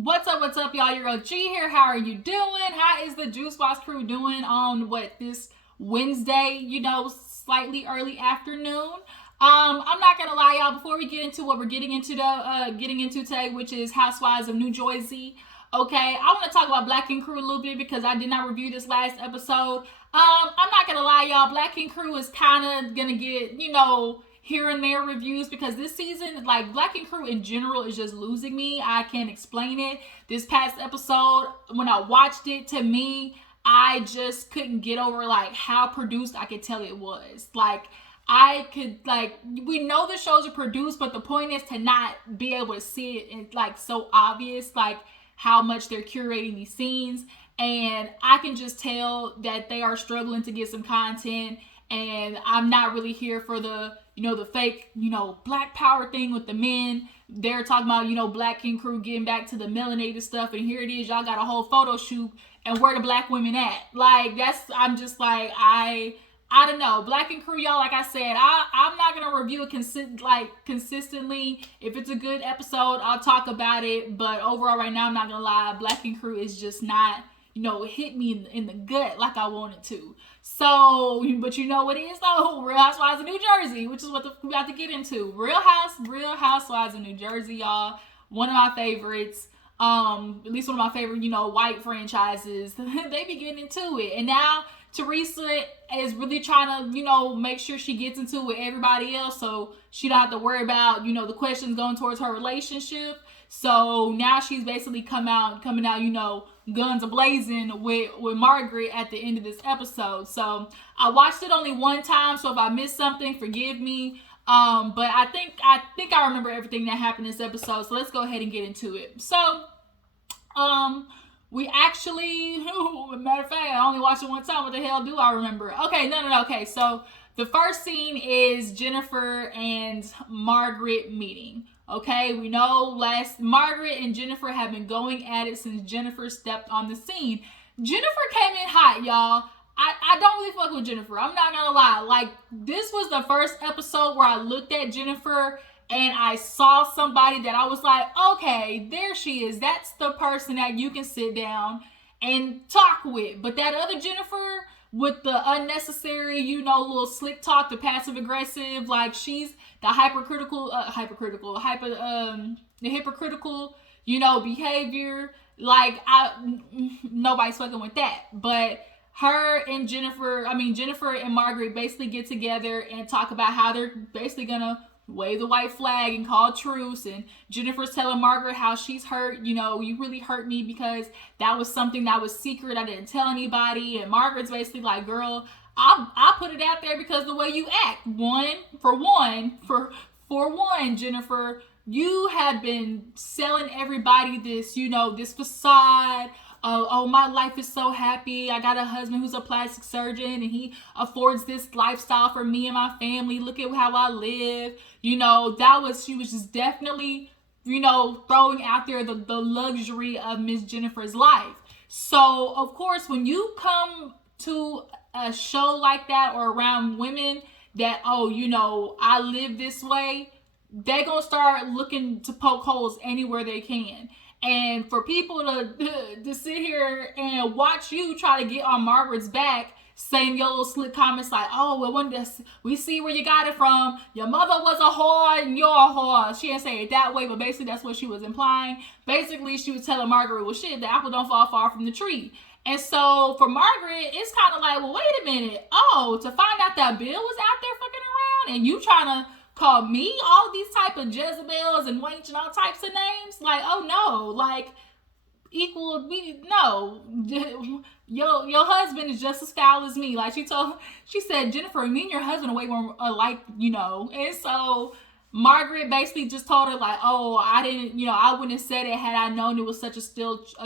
What's up, y'all? Your girl G here. How are you doing? How is the Juice Box crew doing on this Wednesday, slightly early afternoon? I'm not gonna lie, y'all, before we get into what we're getting into today, which is Housewives of New Jersey. Okay, I want to talk about Black Ink Crew a little bit because I did not review this last episode. I'm not gonna lie, y'all, Black Ink Crew is kind of gonna get, here and there reviews because this season, like, Black Ink Crew in general is just losing me. I can't explain it. This past episode, when I watched it, to me, I just couldn't get over like how produced I could tell it was. We know the shows are produced, but the point is to not be able to see it and like so obvious, like how much they're curating these scenes. And I can just tell that they are struggling to get some content. And I'm not really here for the fake, Black power thing with the men. They're talking about, Black Ink Crew getting back to the melanated stuff. And here it is, y'all got a whole photo shoot. And where the Black women at? Like, I'm just like, I don't know. Black Ink Crew, y'all, like I said, I'm not going to review it consistently. If it's a good episode, I'll talk about it. But overall, right now, I'm not going to lie. Black Ink Crew is just not, hit me in the gut like I wanted to. So, but you know what it is though? Real Housewives of New Jersey, which is what we're about to get into. Real Housewives of New Jersey, y'all. One of my favorites. At least one of my favorite, white franchises. They be getting into it. And now Teresa is really trying to, make sure she gets into it with everybody else so she don't have to worry about, the questions going towards her relationship. So now she's basically coming out, guns a-blazing with Margaret at the end of this episode. So I watched it only one time, so if I missed something, forgive me. But I think I remember everything that happened in this episode, so let's go ahead and get into it. So, we actually, matter of fact, I only watched it one time. What the hell do I remember? Okay, no. Okay, so the first scene is Jennifer and Margaret meeting. Okay, we know Margaret and Jennifer have been going at it since Jennifer stepped on the scene. Jennifer came in hot, y'all. I don't really fuck with Jennifer. I'm not gonna lie. Like, this was the first episode where I looked at Jennifer and I saw somebody that I was like, okay, there she is. That's the person that you can sit down and talk with. But that other Jennifer with the unnecessary, little slick talk, the passive aggressive, like she's the hypocritical, behavior. Like nobody's fucking with that. But Jennifer and Margaret basically get together and talk about how they're basically gonna wave the white flag and call truce. And Jennifer's telling Margaret how she's hurt. You really hurt me because that was something that was secret. I didn't tell anybody. And Margaret's basically like, girl, I put it out there because the way you act. For one, Jennifer, you have been selling everybody this, this facade. Oh, my life is so happy. I got a husband who's a plastic surgeon and he affords this lifestyle for me and my family. Look at how I live. She was just definitely, throwing out there the luxury of Miss Jennifer's life. So, of course, when you come to a show like that or around women that, I live this way, they're going to start looking to poke holes anywhere they can. And for people to sit here and watch you try to get on Margaret's back, saying your little slick comments like, oh, well, we see where you got it from. Your mother was a whore and you're a whore. She didn't say it that way, but basically that's what she was implying. Basically, she was telling Margaret, well, shit, the apple don't fall far from the tree. And so for Margaret, it's kind of like, well, wait a minute. Oh, to find out that Bill was out there fucking around and you trying to call me all these type of Jezebels and wench and all types of names? Like, oh no, like no. Your husband is just as foul as me. Like she said, Jennifer, me and your husband are way more alike, And so Margaret basically just told her like, oh, I wouldn't have said it had I known it was such a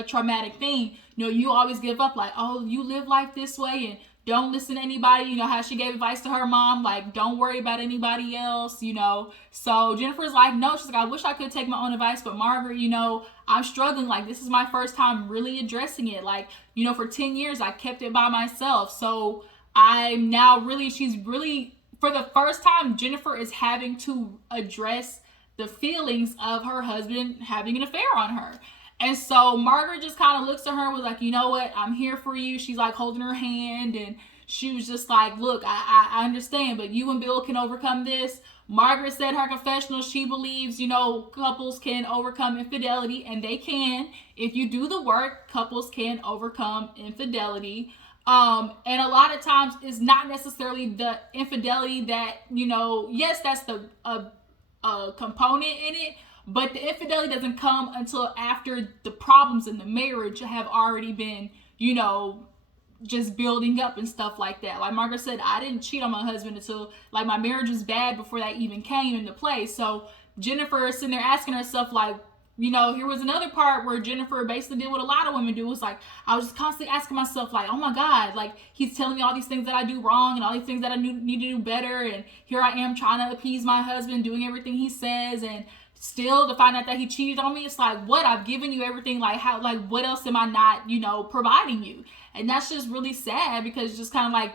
traumatic thing. You always give up like, oh, you live life this way and don't listen to anybody. How she gave advice to her mom, like, don't worry about anybody else, So Jennifer's like, no, she's like, I wish I could take my own advice, but Margaret, I'm struggling. Like, this is my first time really addressing it. Like, for 10 years, I kept it by myself. So I'm now she's really, for the first time, Jennifer is having to address the feelings of her husband having an affair on her. And so Margaret just kind of looks at her and was like, you know what, I'm here for you. She's like holding her hand, and she was just like, look, I understand, but you and Bill can overcome this. Margaret said in her confessional she believes, couples can overcome infidelity, and they can. If you do the work, couples can overcome infidelity. And a lot of times it's not necessarily the infidelity that, yes, that's the component in it, but the infidelity doesn't come until after the problems in the marriage have already been, just building up and stuff like that. Like Margaret said, I didn't cheat on my husband until like my marriage was bad before that even came into play. So Jennifer is sitting there asking herself, like, here was another part where Jennifer basically did what a lot of women do. It was like, I was just constantly asking myself, like, oh my God, like he's telling me all these things that I do wrong and all these things that I need to do better. And here I am trying to appease my husband, doing everything he says, and still to find out that he cheated on me. It's like, what? I've given you everything. Like, how, like, what else am I not, providing you? And that's just really sad, because it's just kind of like,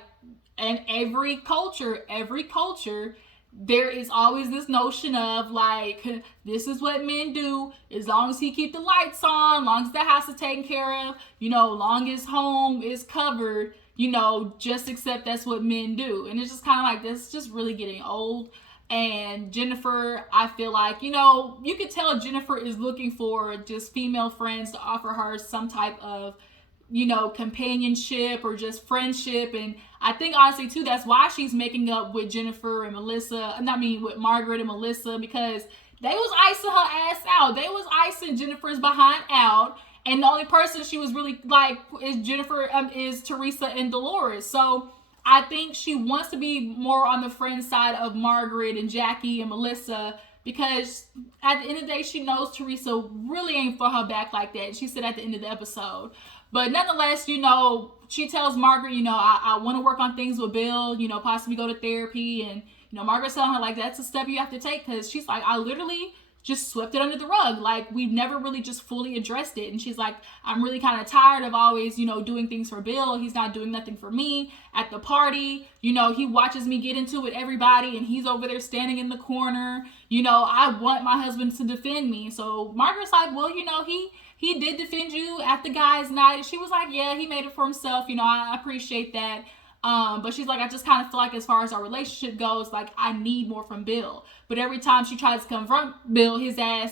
in every culture, there is always this notion of like, this is what men do. As long as he keep the lights on, as long as the house is taken care of, long as home is covered, just accept that's what men do. And it's just kind of like, this just really getting old. And Jennifer, I feel like, you could tell Jennifer is looking for just female friends to offer her some type of, companionship or just friendship. And I think honestly too, that's why she's making up with Jennifer and Melissa. With Margaret and Melissa, because they was icing her ass out. They was icing Jennifer's behind out. And the only person she was really like is is Teresa and Dolores. So I think she wants to be more on the friend side of Margaret and Jackie and Melissa, because at the end of the day, she knows Teresa really ain't for her back like that. She said at the end of the episode. But nonetheless, she tells Margaret, I want to work on things with Bill, possibly go to therapy. And, Margaret's telling her, like, that's a step you have to take, because she's like, I literally just swept it under the rug. Like, we've never really just fully addressed it. And she's like, I'm really kind of tired of always, doing things for Bill. He's not doing nothing for me at the party. He watches me get into it with everybody, and he's over there standing in the corner. I want my husband to defend me. So Margaret's like, well, he did defend you at the guys' night. She was like, yeah, he made it for himself. I appreciate that. But she's like, I just kind of feel like as far as our relationship goes, like I need more from Bill. But every time she tries to confront Bill, his ass,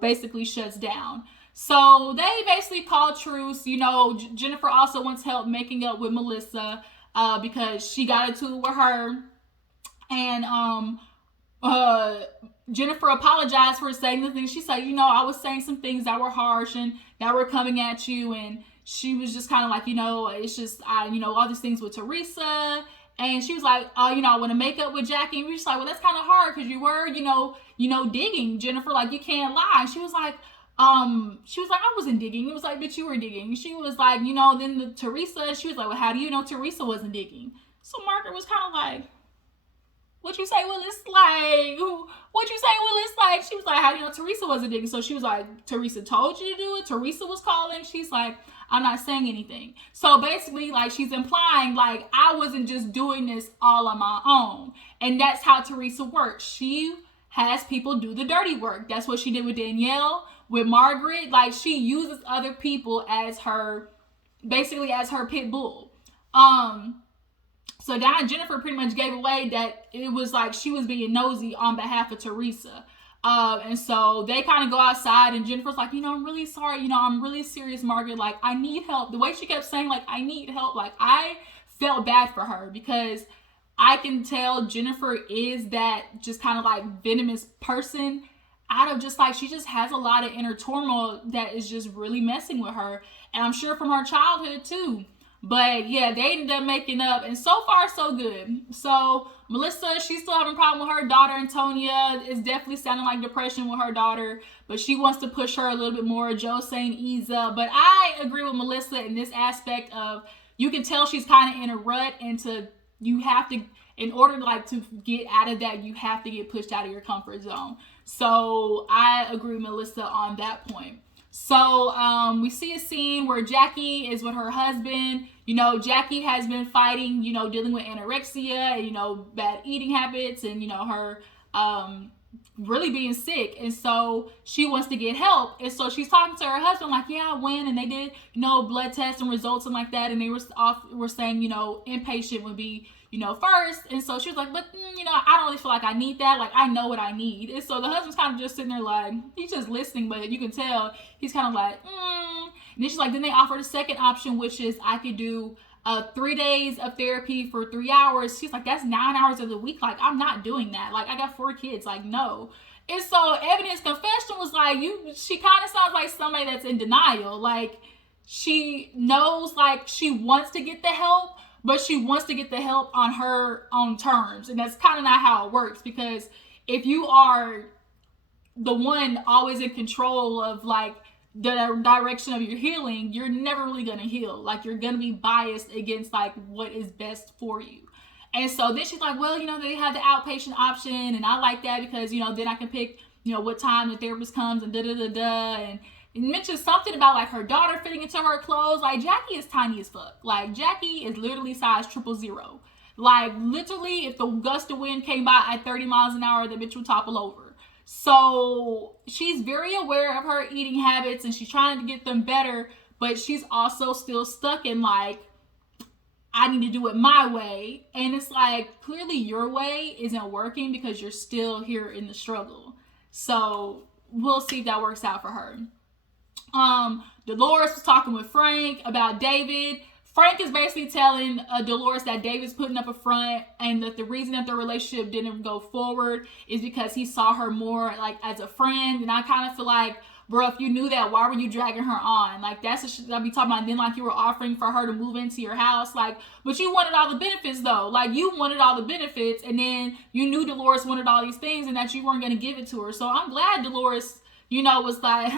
basically shuts down. So they basically call truce. Jennifer also wants help making up with Melissa, because she got into it with her. And Jennifer apologized for saying the things. She said, I was saying some things that were harsh and that were coming at you. And she was just kind of like, it's just, all these things with Teresa. And she was like, I want to make up with Jackie. And we were just like, well, that's kind of hard, because you were, digging, Jennifer. Like, you can't lie. And she was like, I wasn't digging. It was like, but you were digging. She was like, then the Teresa, she was like, well, how do you know Teresa wasn't digging? So Margaret was kind of like, what you say, Willis? Like, what you say, Willis? Like, she was like, how do you know Teresa wasn't digging? So she was like, Teresa told you to do it. Teresa was calling. She's like, I'm not saying anything. So basically, like, she's implying, like, I wasn't just doing this all on my own. And that's how Teresa works. She has people do the dirty work. That's what she did with Danielle, with Margaret. Like, she uses other people as her, basically as her pit bull. So now Jennifer pretty much gave away that it was like she was being nosy on behalf of Teresa. And so they kind of go outside, and Jennifer's like, I'm really sorry. I'm really serious, Margaret. Like, I need help. The way she kept saying, like, I need help. Like, I felt bad for her, because I can tell Jennifer is that just kind of like venomous person, out of just like, she just has a lot of inner turmoil that is just really messing with her. And I'm sure from her childhood too. But yeah, they ended up making up, and so far so good. So Melissa, she's still having a problem with her daughter. Antonia is definitely sounding like depression with her daughter, but she wants to push her a little bit more. Joe's saying ease up. But I agree with Melissa in this aspect of, you can tell she's kind of in a rut, and you have to, in order to get out of that, you have to get pushed out of your comfort zone. So I agree with Melissa on that point. So we see a scene where Jackie is with her husband. Jackie has been fighting, dealing with anorexia and, bad eating habits, and, her really being sick, and so she wants to get help. And so she's talking to her husband like, yeah, I went and they did, blood tests and results and like that, and they were saying, inpatient would be, first. And so she was like, but I don't really feel like I need that. Like, I know what I need. And so the husband's kind of just sitting there like, he's just listening, but you can tell he's kind of like, And then she's like, then they offered a second option, which is I could do 3 days of therapy for 3 hours. She's like, that's 9 hours of the week. Like, I'm not doing that. Like, I got 4 kids. Like, no. And so evidence confession was like, she kind of sounds like somebody that's in denial. Like, she knows, like, she wants to get the help, but she wants to get the help on her own terms. And that's kind of not how it works, because if you are the one always in control of, like, the direction of your healing, you're never really gonna heal. Like, you're gonna be biased against, like, what is best for you. And so then she's like, well, they have the outpatient option, and I like that because, then I can pick, what time the therapist comes and and mentioned something about, like, her daughter fitting into her clothes. Like, Jackie is tiny as fuck. Like, Jackie is literally size 000. Like, literally, if the gust of wind came by at 30 miles an hour, the bitch would topple over. So she's very aware of her eating habits and she's trying to get them better, but she's also still stuck in, like, I need to do it my way. And it's like, clearly your way isn't working because you're still here in the struggle. So we'll see if that works out for her. Dolores was talking with Frank about David. Frank is basically telling Dolores that David's putting up a front, and that the reason that their relationship didn't go forward is because he saw her more, like, as a friend. And I kind of feel like, bro, if you knew that, why were you dragging her on? Like, that's the shit I'll be talking about. And then, like, you were offering for her to move into your house. Like, but you wanted all the benefits, though. Like, you wanted all the benefits, and then you knew Dolores wanted all these things and that you weren't going to give it to her. So I'm glad Dolores, was like,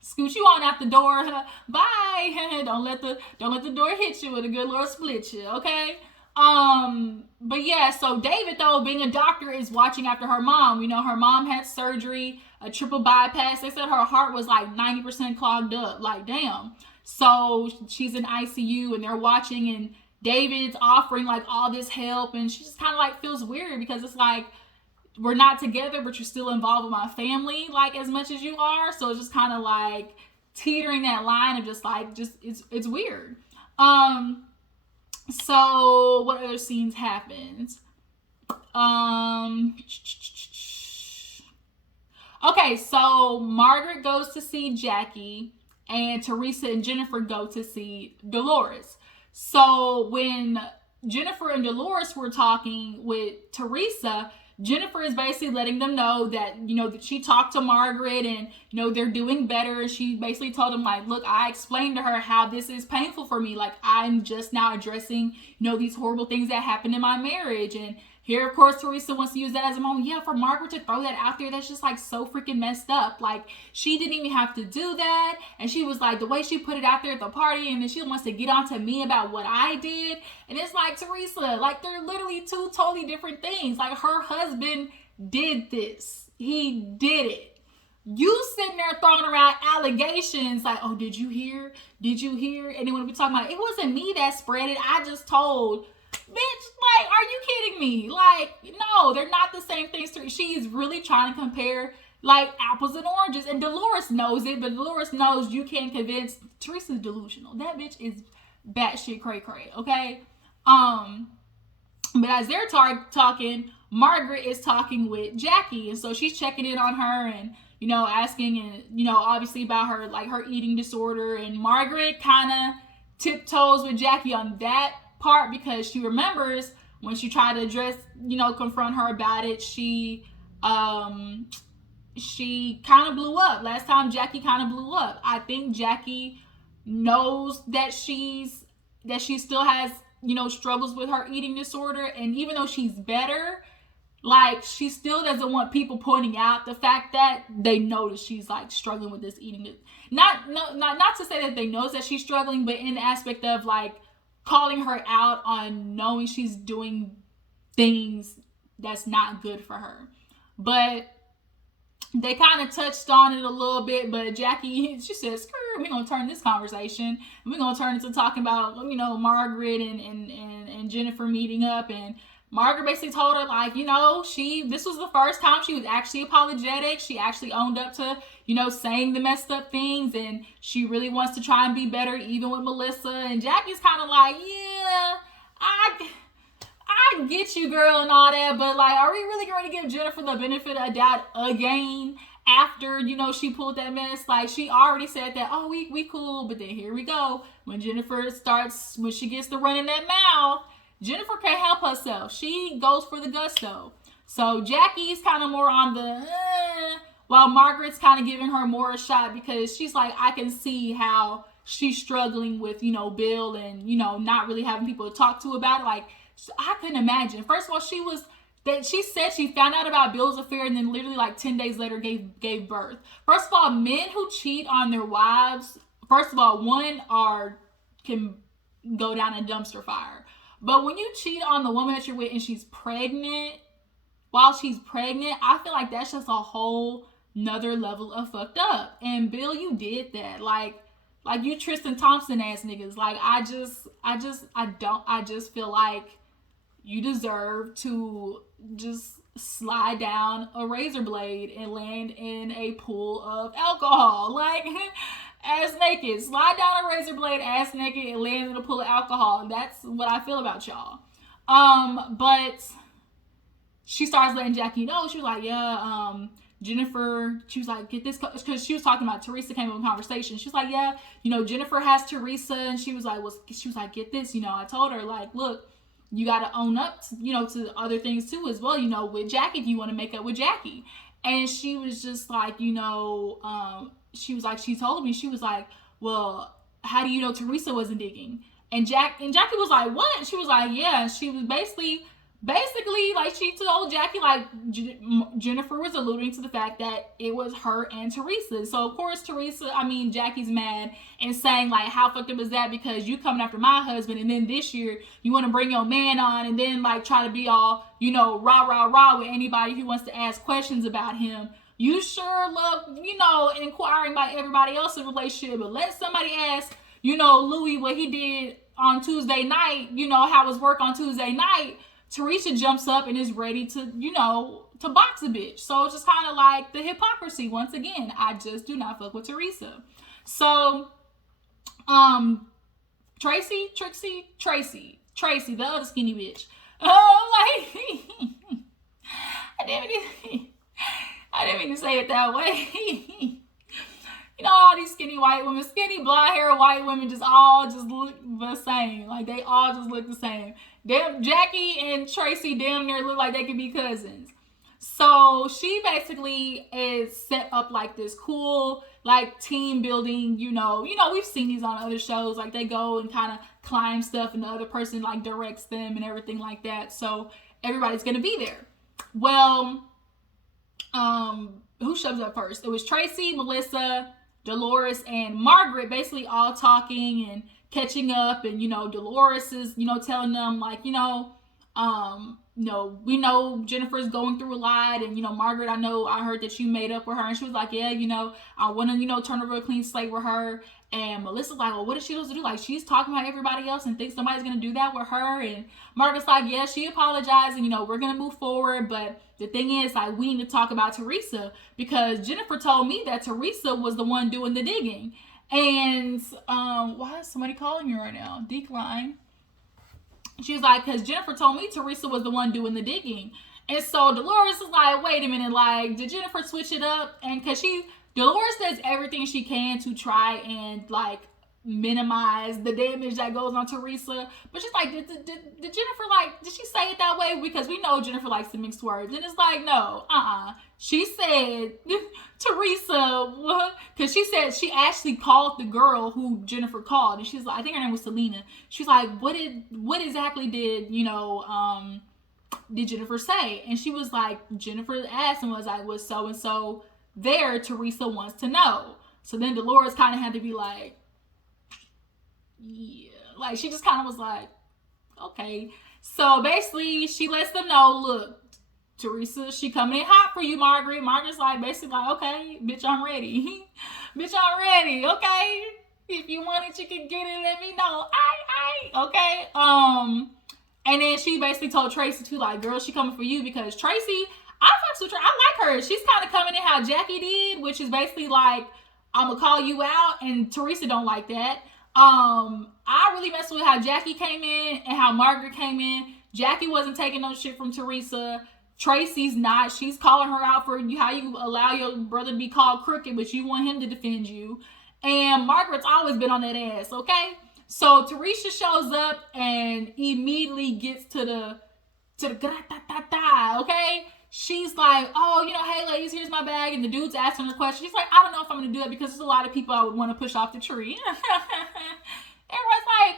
scoot you on out the door. Bye. Don't let the door hit you, and the good Lord split you. Okay. But yeah, so David, though, being a doctor, is watching after her mom. Her mom had surgery, a triple bypass. They said her heart was like 90% clogged up. Like, damn. So she's in ICU, and they're watching, and David's offering, like, all this help, and she just kind of, like, feels weird because it's like, we're not together, but you're still involved with my family, like, as much as you are. So it's just kind of like teetering that line of just it's weird. So what other scenes happened? Okay, so Margaret goes to see Jackie, and Teresa and Jennifer go to see Dolores. So when Jennifer and Dolores were talking with Teresa, Jennifer is basically letting them know that, that she talked to Margaret and, they're doing better. And she basically told them, like, look, I explained to her how this is painful for me. Like, I'm just now addressing, these horrible things that happened in my marriage. And here, of course, Teresa wants to use that as a moment. Yeah, for Margaret to throw that out there, that's just, like, so freaking messed up. Like, she didn't even have to do that. And she was like, the way she put it out there at the party, and then she wants to get on to me about what I did. And it's like, Teresa, like, they're literally two totally different things. Like, her husband did this. He did it. You sitting there throwing around allegations like, oh, did you hear? Did you hear? And then when we talking about, it wasn't me that spread it. I just told. Bitch, like, are you kidding me? Like, no, they're not the same things. She's really trying to compare, like, apples and oranges. And Dolores knows it, but Dolores knows you can't convince. Teresa's delusional. That bitch is batshit cray-cray, okay? But as they're talking, Margaret is talking with Jackie. And so she's checking in on her and, asking, and, obviously about her, like, her eating disorder. And Margaret kind of tiptoes with Jackie on that part because she remembers when she tried to address, confront her about it, she kind of blew up. Last time Jackie kind of blew up. I think Jackie knows that she still has, struggles with her eating disorder, and even though she's better, like, she still doesn't want people pointing out the fact that they notice she's, like, struggling with this eating. Not to say that they notice that she's struggling, but in the aspect of, like, calling her out on knowing she's doing things that's not good for her. But they kind of touched on it a little bit, but Jackie, she says, screw, we're going to turn this conversation. We're going to turn it to talking about, Margaret and Jennifer meeting up and Margaret basically told her, like, this was the first time she was actually apologetic. She actually owned up to, saying the messed up things, and she really wants to try and be better, even with Melissa. And Jackie's kind of like, yeah, I get you, girl, and all that, but, like, are we really going to give Jennifer the benefit of the doubt again after, she pulled that mess? Like, she already said that, oh, we cool, but then here we go. When she gets to running that mouth, Jennifer can't help herself. She goes for the gusto. So Jackie's kind of more on the, while Margaret's kind of giving her more a shot, because she's like, I can see how she's struggling with, Bill and, not really having people to talk to about it. Like, I couldn't imagine. First of all, she said she found out about Bill's affair and then literally like 10 days later gave birth. First of all, men who cheat on their wives, first of all, can go down a dumpster fire. But when you cheat on the woman that you're with and she's pregnant, while she's pregnant, I feel like that's just a whole nother level of fucked up. And Bill, you did that. Like you Tristan Thompson ass niggas. Like, I just feel like you deserve to just slide down a razor blade and land in a pool of alcohol. Like, ass naked. Slide down a razor blade, ass naked, and land in a pool of alcohol. That's what I feel about y'all. But she starts letting Jackie know. She was like, yeah, Jennifer, she was like, get this, because she was talking about Teresa came up in conversation. She was like, yeah, Jennifer has Teresa, and she was like, get this, I told her, like, look, you got to own up to, to other things too as well, with Jackie, if you want to make up with Jackie. And she was just like, she was like, she told me, she was like, well, how do you know Teresa wasn't digging? And Jackie was like, what? She was like, yeah. And she was basically, like, she told Jackie, like, Jennifer was alluding to the fact that it was her and Teresa. So, of course, Jackie's mad and saying, like, how fucked up is that? Because you coming after my husband, and then this year you want to bring your man on and then, like, try to be all, rah with anybody who wants to ask questions about him. You sure love, inquiring about everybody else's relationship, but let somebody ask, Louis what he did on Tuesday night, how his work on Tuesday night. Teresa jumps up and is ready to, to box a bitch. So it's just kind of like the hypocrisy. Once again, I just do not fuck with Teresa. So, Traci, the other skinny bitch. I didn't mean to say it that way. All these skinny white women, skinny blonde hair white women all look the same. Like, they all just look the same. Damn, Jackie and Traci damn near look like they could be cousins. So she basically is set up like this cool, like, team building, we've seen these on other shows. Like, they go and kind of climb stuff and the other person, like, directs them and everything like that. So everybody's going to be there. Well, who shows up first? It was Traci, Melissa, Dolores, and Margaret basically all talking and catching up. And, Dolores is, telling them, like, we know Jennifer's going through a lot. And, Margaret, I heard that you made up with her. And she was like, yeah, I want to, turn over a clean slate with her. And Melissa's like, well, what is she supposed to do? Like, she's talking about everybody else and thinks somebody's going to do that with her. And Margaret's like, yeah, she apologized. And, we're going to move forward. But the thing is, like, we need to talk about Teresa, because Jennifer told me that Teresa was the one doing the digging. And why is somebody calling me right now? Decline. She's like, because Jennifer told me Teresa was the one doing the digging. And so Dolores is like, wait a minute, like, did Jennifer switch it up? And because Dolores does everything she can to try and, like, minimize the damage that goes on Teresa. But she's like, did Jennifer, like, did she say it that way? Because we know Jennifer likes to mix words. And it's like, no, she said Teresa, because she said she actually called the girl who Jennifer called. And she's like, I think her name was Selena. She's like, what exactly did Jennifer say? And she was like, Jennifer asked and was like, was so-and-so there? Teresa wants to know. So then Dolores kind of had to be like, yeah, like, she just kind of was like, okay. So basically she lets them know, look, Teresa, she coming in hot for you, Margaret. Margaret's like, basically like, okay, bitch, I'm ready. Bitch, I'm ready, okay? If you want it, you can get it, let me know. Okay. And then she basically told Traci too, like, girl, she coming for you, because Traci, I fucks with her. I like her. She's kind of coming in how Jackie did, which is basically like, I'm gonna call you out, and Teresa don't like that. I really messed with how Jackie came in and how Margaret came in. Jackie wasn't taking no shit from Teresa. Traci's not. She's calling her out for how you allow your brother to be called crooked, but you want him to defend you. And Margaret's always been on that ass, okay? So Teresa shows up and immediately gets to the okay? She's like, oh, you know, hey ladies, here's my bag. And the dude's asking her questions. She's like, I don't know if I'm gonna do that because there's a lot of people I would want to push off the tree. Everyone's like,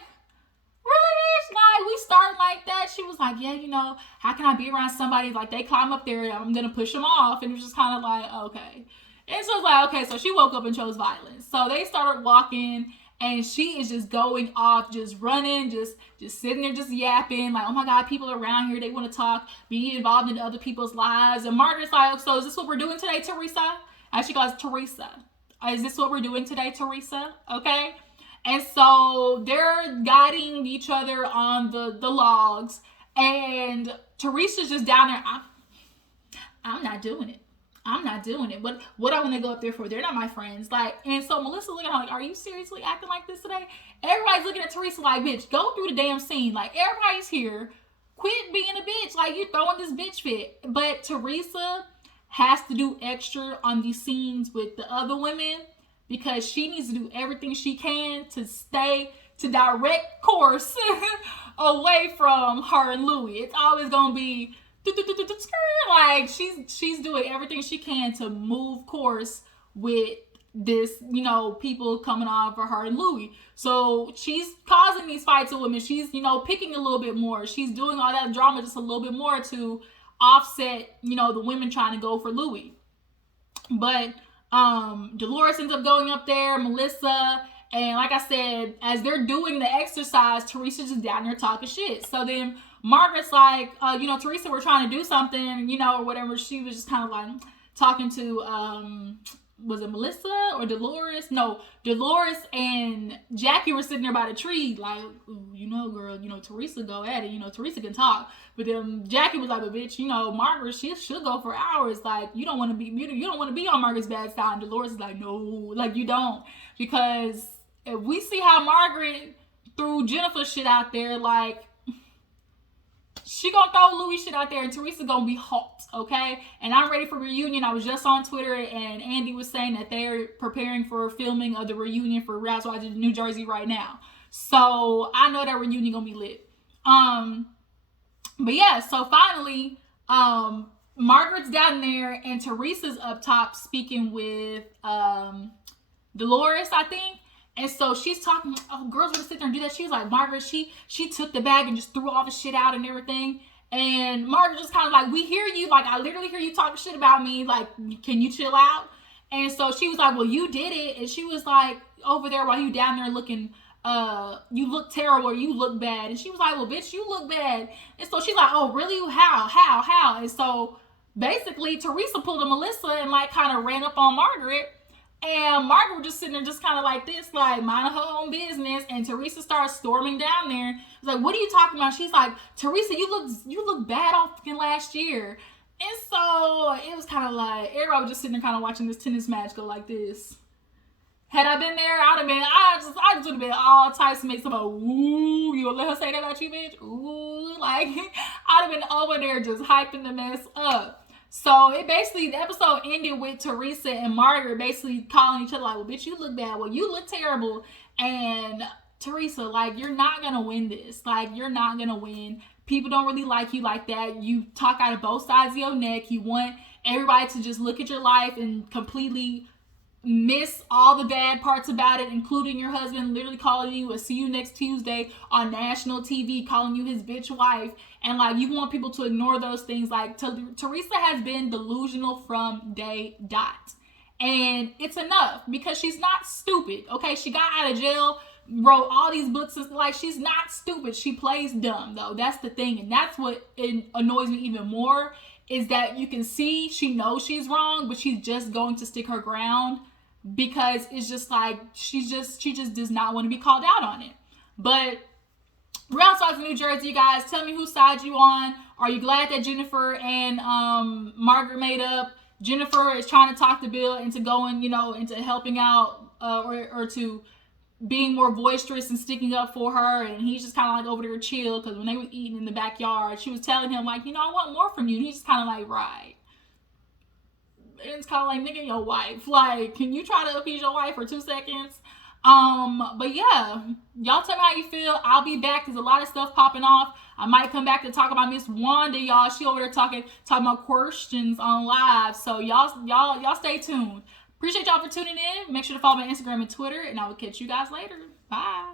really, bitch? Like, we start like that? She was like, yeah, you know, how can I be around somebody like they climb up there, I'm gonna push them off? And it was just kind of like, okay. And so it's like, okay, so she woke up and chose violence. So they started walking, and she is just going off, just running, just sitting there, just yapping, like, oh my God, people around here, they want to talk, be involved in other people's lives. And Margaret's like, so is this what we're doing today, Teresa? And she goes, Teresa, is this what we're doing today, Teresa? Okay. And so they're guiding each other on the logs, and Teresa's just down there. I'm not doing it. I'm not doing it. What I want to go up there for? They're not my friends. Like, and so Melissa's looking at her like, are you seriously acting like this today? Everybody's looking at Teresa like, bitch, go through the damn scene. Like, everybody's here. Quit being a bitch. Like, you're throwing this bitch fit. But Teresa has to do extra on these scenes with the other women, because she needs to do everything she can to direct course away from her and Louis. It's always gonna be like she's doing everything she can to move course with this, you know, people coming on for her and Louis. So she's causing these fights with women. She's, you know, picking a little bit more. She's doing all that drama just a little bit more to offset, you know, the women trying to go for Louis. But Dolores ends up going up there, Melissa, and like I said, as they're doing the exercise, Teresa's just down there talking shit. So then Margaret's like, you know, Teresa, we're trying to do something, you know, or whatever. She was just kind of like talking to, was it Melissa or Dolores? No, Dolores and Jackie were sitting there by the tree, like, you know, girl, you know, Teresa go at it. You know, Teresa can talk. But then Jackie was like, but bitch, you know, Margaret, she'll go for hours. Like, you don't want to be on Margaret's bad side. And Dolores is like, no, like, you don't. Because if we see how Margaret threw Jennifer shit out there, like, she gonna throw Louis shit out there, and Teresa gonna be hot, okay? And I'm ready for reunion. I was just on Twitter, and Andy was saying that they're preparing for filming of the reunion for Housewives of New Jersey right now. So I know that reunion gonna be lit. But yeah, so finally, Margaret's down there, and Teresa's up top speaking with Dolores, I think. And so she's talking, oh, girls want to sit there and do that. She's like, Margaret, she took the bag and just threw all the shit out and everything. And Margaret just kind of like, we hear you. Like, I literally hear you talking shit about me. Like, can you chill out? And so she was like, well, you did it. And she was like, over there while you down there looking, you look terrible or you look bad. And she was like, well, bitch, you look bad. And so she's like, oh, really? How? And so basically Teresa pulled a Melissa and like kind of ran up on Margaret. And Margaret was just sitting there just kind of like this, like minding her own business. And Teresa starts storming down there. It's like, what are you talking about? She's like, Teresa, you look bad off fucking last year. And so it was kind of like, everybody was just sitting there kind of watching this tennis match go like this. Had I been there, I just would have been all types of make somebody, ooh, you gonna let her say that about you, bitch? Ooh, like, I'd have been over there just hyping the mess up. So it basically, the episode ended with Teresa and Margaret basically calling each other like, well, bitch, you look bad. Well, you look terrible. And Teresa, like, you're not going to win this. Like, you're not going to win. People don't really like you like that. You talk out of both sides of your neck. You want everybody to just look at your life and completely miss all the bad parts about it, including your husband literally calling you a see you next Tuesday on national TV, calling you his bitch wife. And like, you want people to ignore those things. Like, Teresa has been delusional from day dot. And it's enough, because she's not stupid. Okay, she got out of jail, wrote all these books. Like, she's not stupid. She plays dumb, though. That's the thing. And that's what annoys me even more, is that you can see she knows she's wrong, but she's just going to stick her ground, because it's just like, she just does not want to be called out on it. But Real Housewives of New Jersey, you guys. Tell me whose side you on. Are you glad that Jennifer and Margaret made up? Jennifer is trying to talk to Bill into going, into helping out or to being more boisterous and sticking up for her, and he's just kind of like over there chill, because when they were eating in the backyard, she was telling him like, I want more from you, and he's just kind of like, right. And it's kind of like, nigga, your wife, like, can you try to appease your wife for 2 seconds? But yeah, y'all tell me how you feel. I'll be back. There's a lot of stuff popping off. I might come back to talk about Miss Wanda, y'all. She over there talking about questions on live. So y'all stay tuned. Appreciate y'all for tuning in. Make sure to follow my Instagram and Twitter, and I will catch you guys later. Bye.